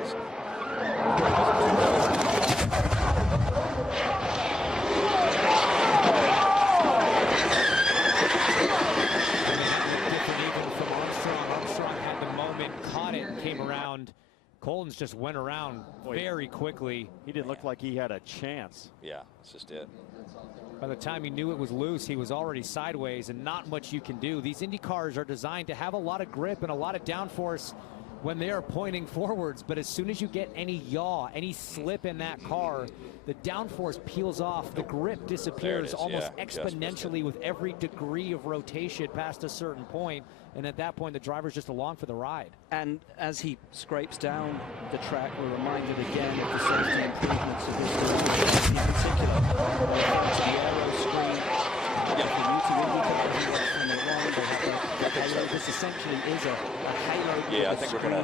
chances. Armstrong had the moment, caught it, and came around. Collins just went around very quickly. He didn't look like he had a chance. Yeah, that's just it. By the time he knew it was loose, he was already sideways, and not much you can do. These Indy cars are designed to have a lot of grip and a lot of downforce when they are pointing forwards, but as soon as you get any yaw, any slip in that car, the downforce peels off, the grip disappears almost exponentially with every degree of rotation past a certain point, and at that point the driver's just along for the ride. And as he scrapes down the track, we're reminded again of the safety improvements of this design, in particular to the aero screen. The new to IndyCar, he works from the one, they have the halo. This essentially is a halo. Yeah, I think we're going to